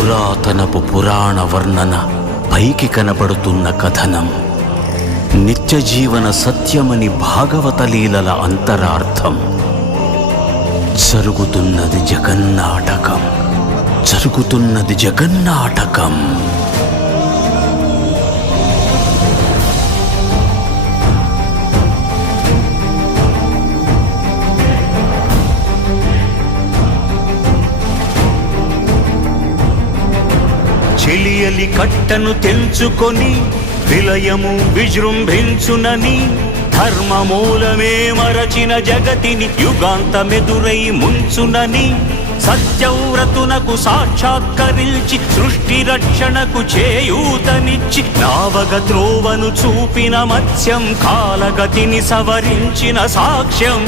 పురాతనపు పురాణ వర్ణన పైకి కనపడుతున్న కథనం. నిత్య జీవన సత్యమని భాగవత లీలల అంతరార్థం. జరుగుతున్నది జగన్నాటకం. జరుగుతున్నది జగన్నాటకం. చెలియలి కట్టను తెంచుకొని విలయము విజృంభించునని ధర్మమూలమే మరచిన జగతిని యుగాంతమెదురై ముంచునని సత్యవ్రతునకు సాక్షాత్కరించి సృష్టి రక్షణకు చేయూతనిచ్చి నావగ త్రోవను చూపిన మత్స్యం కాలగతిని సవరించిన సాక్ష్యం